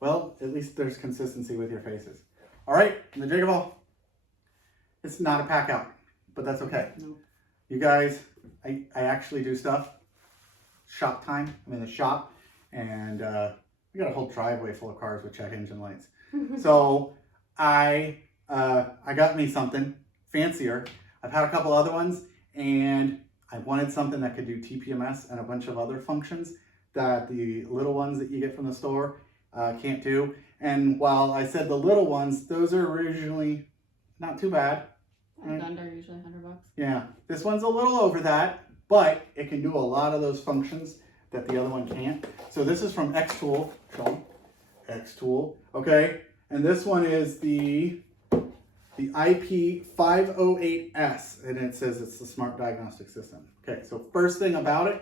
Well, at least there's consistency with your faces. All right, the JakeOfALL. It's not a pack out, but that's okay. No. You guys, I actually do stuff. Shop time. I'm in the shop, and we got a whole driveway full of cars with check engine lights. So I got me something fancier. I've had a couple other ones, and I wanted something that could do TPMS and a bunch of other functions that the little ones that you get from the store can't do. And while I said the little ones, those are originally not too bad. Right? Under usually $100. Yeah, this one's a little over that, but it can do a lot of those functions that the other one can't. So this is from xTool. Show them. xTool. Okay, and this one is the IP508S, and it says it's the smart diagnostic system. Okay, so first thing about it,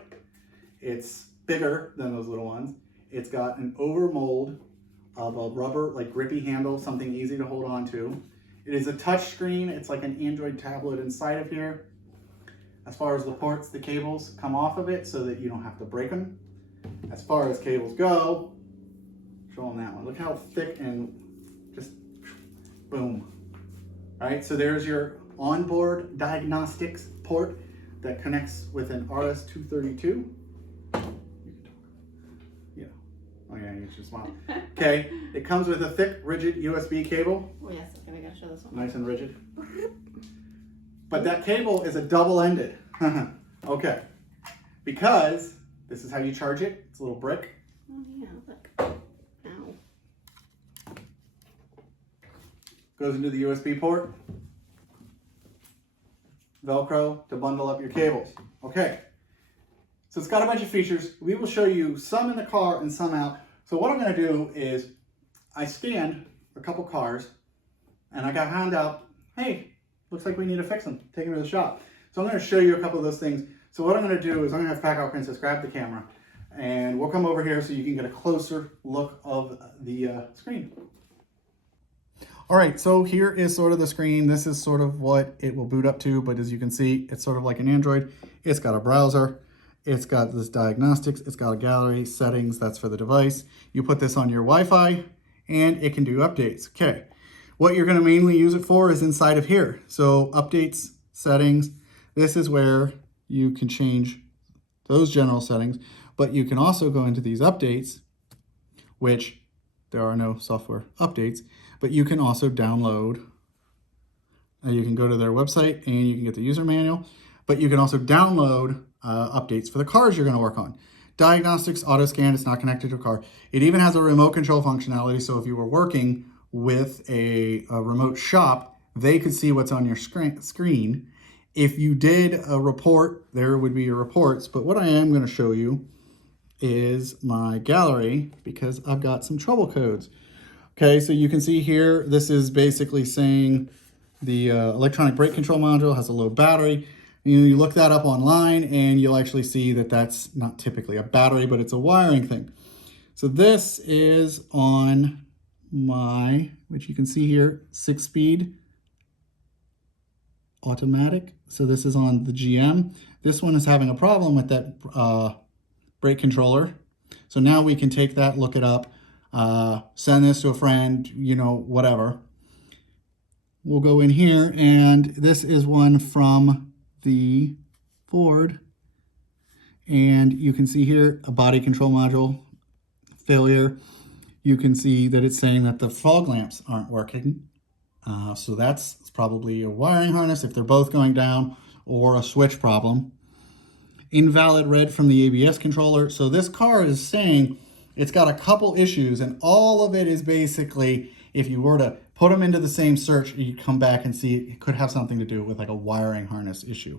it's bigger than those little ones. It's got an over mold of a rubber, like grippy handle, something easy to hold on to. It is a touch screen. It's like an Android tablet inside of here. As far as the ports, the cables come off of it so that you don't have to break them. As far as cables go, show them that one. Look how thick and just boom. All right, so there's your onboard diagnostics port that connects with an RS-232. Oh yeah, you should smile. Okay, it comes with a thick, rigid USB cable. Oh yes, okay, we gotta show this one. Nice and rigid. But that cable is a double-ended. Okay, because this is how you charge it. It's a little brick. Oh yeah, look. Ow. Goes into the USB port. Velcro to bundle up your cables. Okay. So it's got a bunch of features. We will show you some in the car and some out. So what I'm going to do is I scanned a couple cars and I got found out, hey, looks like we need to fix them. Take them to the shop. So I'm going to show you a couple of those things. So what I'm going to do is I'm going to have PACKOUT Princess grab the camera and we'll come over here so you can get a closer look of the screen. All right, so here is sort of the screen. This is sort of what it will boot up to, but as you can see, it's sort of like an Android. It's got a browser. It's got this diagnostics, it's got a gallery, settings, that's for the device. You put this on your Wi-Fi and it can do updates. Okay, what you're gonna mainly use it for is inside of here. So updates, settings, this is where you can change those general settings, but you can also go into these updates, which there are no software updates, but you can also download. You can go to their website and you can get the user manual, but you can also download updates for the cars you're going to work on. Diagnostics, auto scan, it's not connected to a car. It even has a remote control functionality, so if you were working with a remote shop, they could see what's on your screen. If you did a report, there would be your reports, but what I am going to show you is my gallery because I've got some trouble codes. Okay, so you can see here, this is basically saying the electronic brake control module has a low battery. You look that up online and you'll actually see that that's not typically a battery, but it's a wiring thing. So this is on my, which you can see here, 6-speed automatic. So this is on the GM. This one is having a problem with that brake controller. So now we can take that, look it up, send this to a friend, you know, whatever. We'll go in here and this is one from the Ford, and you can see here a body control module failure. You can see that it's saying that the fog lamps aren't working. So that's probably a wiring harness if they're both going down or a switch problem. Invalid read from the ABS controller. So this car is saying it's got a couple issues and all of it is basically, if you were to put them into the same search, you come back and see it could have something to do with like a wiring harness issue.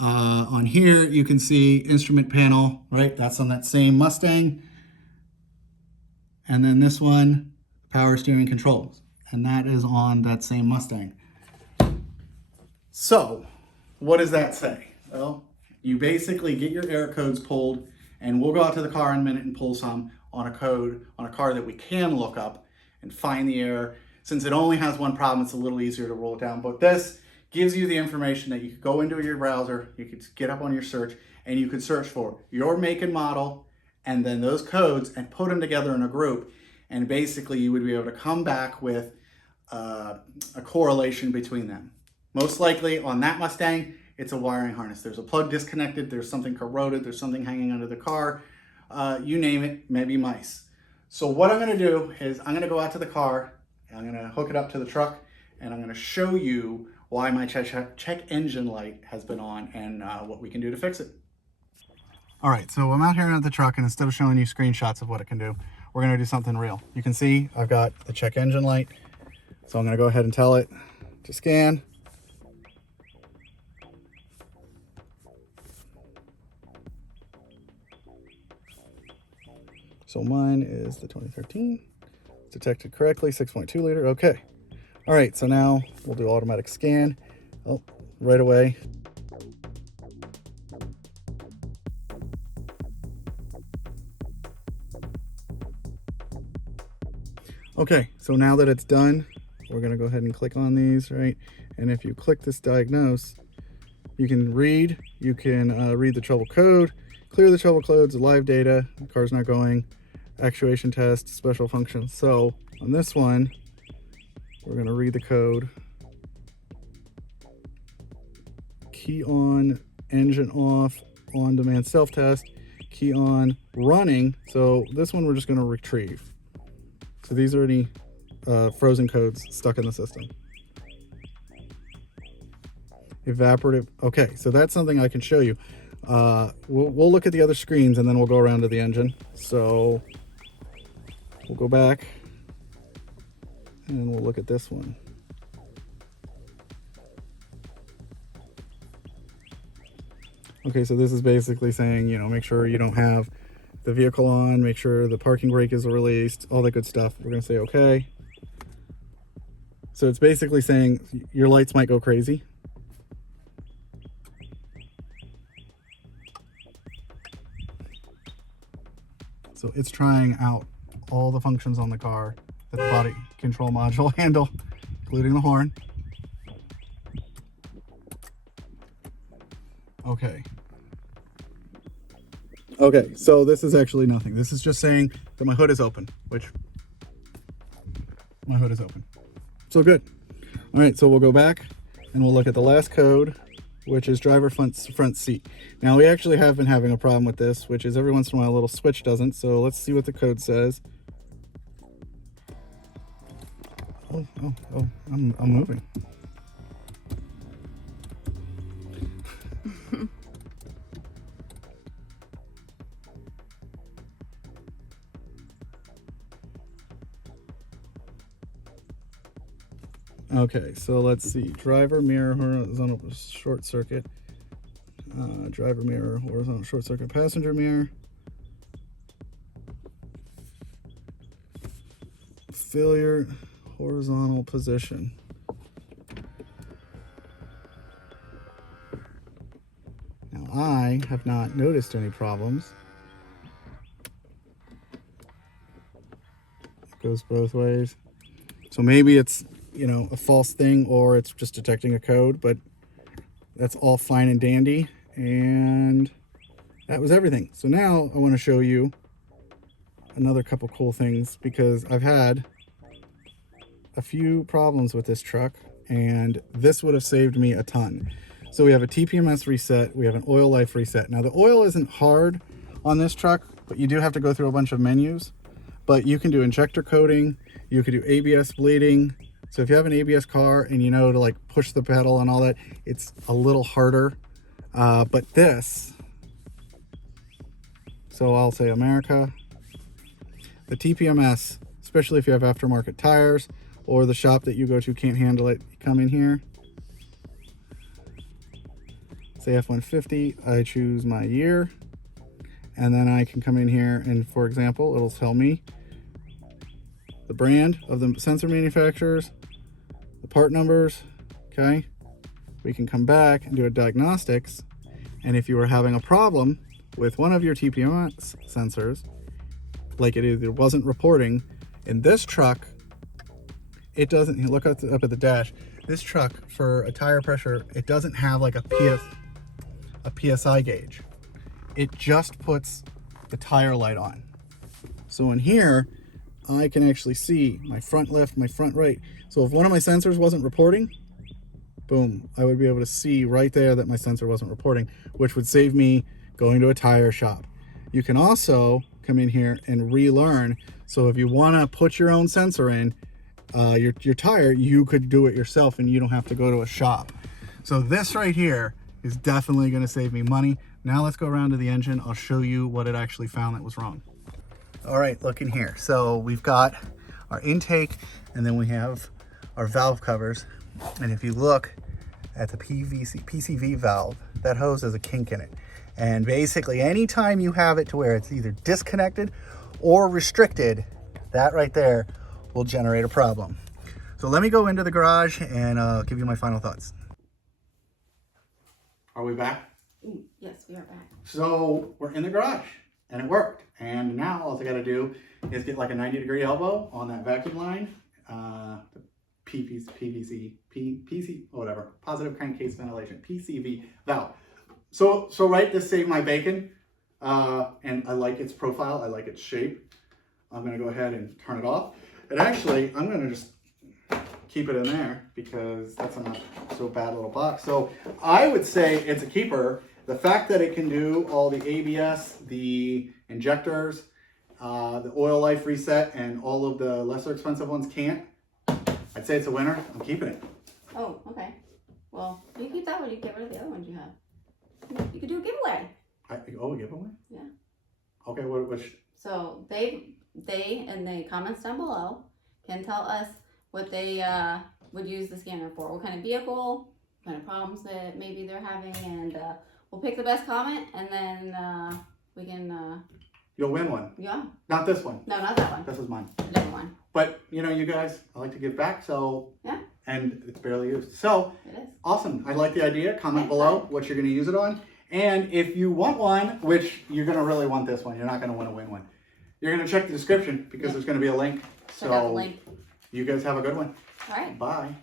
On here, you can see instrument panel, right? That's on that same Mustang. And then this one, power steering controls. And that is on that same Mustang. So, what does that say? Well, you basically get your error codes pulled, and we'll go out to the car in a minute and pull some on a code on a car that we can look up and find the error. Since it only has one problem, it's a little easier to roll it down. But this gives you the information that you could go into your browser, you could get up on your search, and you could search for your make and model, and then those codes, and put them together in a group. And basically you would be able to come back with a correlation between them. Most likely on that Mustang, it's a wiring harness. There's a plug disconnected, there's something corroded, there's something hanging under the car, you name it, maybe mice. So what I'm gonna do is I'm gonna go out to the car, I'm gonna hook it up to the truck, and I'm gonna show you why my check engine light has been on and what we can do to fix it. All right, so I'm out here at the truck, and instead of showing you screenshots of what it can do, we're gonna do something real. You can see I've got the check engine light, so I'm gonna go ahead and tell it to scan. So mine is the 2013. It's detected correctly, 6.2 liter. Okay. All right, so now we'll do automatic scan. Oh, right away. Okay, so now that it's done, we're gonna go ahead and click on these, right? And if you click this diagnose, you can read the trouble code, clear the trouble codes, live data, the car's not going, actuation test, special functions. So on this one, we're gonna read the code. Key on, engine off, on demand self-test, key on, running. So this one we're just gonna retrieve. So these are any frozen codes stuck in the system. Evaporative, okay, so that's something I can show you. We'll look at the other screens and then we'll go around to the engine. So we'll go back and we'll look at this one. Okay, so this is basically saying, you know, make sure you don't have the vehicle on, make sure the parking brake is released, all that good stuff. We're gonna say okay. So it's basically saying your lights might go crazy. So it's trying out all the functions on the car that the body control module handle, including the horn. Okay. Okay, so this is actually nothing. This is just saying that my hood is open, which my hood is open. So good. All right, so we'll go back and we'll look at the last code, which is driver front seat. Now we actually have been having a problem with this, which is every once in a while a little switch doesn't. So let's see what the code says. Oh, I'm moving. Okay, so let's see. Driver mirror horizontal short circuit. Driver mirror horizontal short circuit. Passenger mirror. Failure horizontal position. Now I have not noticed any problems. It goes both ways. So maybe it's, you know, a false thing or it's just detecting a code, but that's all fine and dandy. And that was everything. So now I want to show you another couple cool things because I've had a few problems with this truck and this would have saved me a ton. So we have a TPMS reset, we have an oil life reset. Now the oil isn't hard on this truck, but you do have to go through a bunch of menus. But you can do injector coating, you could do ABS bleeding. So if you have an ABS car and you know to like push the pedal and all that, it's a little harder. But this, so I'll say America, the TPMS, especially if you have aftermarket tires or the shop that you go to can't handle it, you come in here, say F-150, I choose my year, and then I can come in here and, for example, it'll tell me the brand of the sensor manufacturers, the part numbers, okay? We can come back and do a diagnostics, and if you were having a problem with one of your TPMS sensors, like it either wasn't reporting, in this truck, it doesn't, look up at the dash, this truck for a tire pressure, it doesn't have like a PSI gauge. It just puts the tire light on. So in here, I can actually see my front left, my front right. So if one of my sensors wasn't reporting, boom, I would be able to see right there that my sensor wasn't reporting, which would save me going to a tire shop. You can also come in here and relearn. So if you want to put your own sensor in your tire, you could do it yourself and you don't have to go to a shop. So this right here is definitely going to save me money. Now let's go around to the engine. I'll show you what it actually found that was wrong. All right, look in here. So we've got our intake and then we have our valve covers. And if you look at the PCV valve, that hose has a kink in it. And basically anytime you have it to where it's either disconnected or restricted, that right there will generate a problem. So let me go into the garage and give you my final thoughts. Are we back? Yes, we are back. So we're in the garage and it worked. And now all I gotta do is get like a 90-degree elbow on that vacuum line, PC, whatever, positive crankcase ventilation, PCV valve. So right, this saved my bacon, and I like its profile, I like its shape. I'm gonna go ahead and turn it off. And actually, I'm gonna just keep it in there because that's a not so bad little box. So I would say it's a keeper. The fact that it can do all the ABS, the injectors, the oil life reset, and all of the lesser expensive ones can't, I'd say it's a winner. I'm keeping it. Oh, okay. Well, you keep that one, you get rid of the other ones you have. You could do a giveaway. A giveaway? Yeah. Okay, which? So they in the comments down below can tell us what they would use the scanner for, what kind of vehicle, what kind of problems that maybe they're having, and we'll pick the best comment, and then we can. You'll win one. Yeah. Not this one. No, not that one. This is mine. A different one. But you know, you guys, I like to give back, so yeah. And it's barely used. So it is. Awesome. I like the idea. Comment below what you're going to use it on. And if you want one, which you're going to really want this one, you're not going to want to win one. You're going to check the description because there's going to be a link. Check out the link. You guys have a good one. All right. Bye.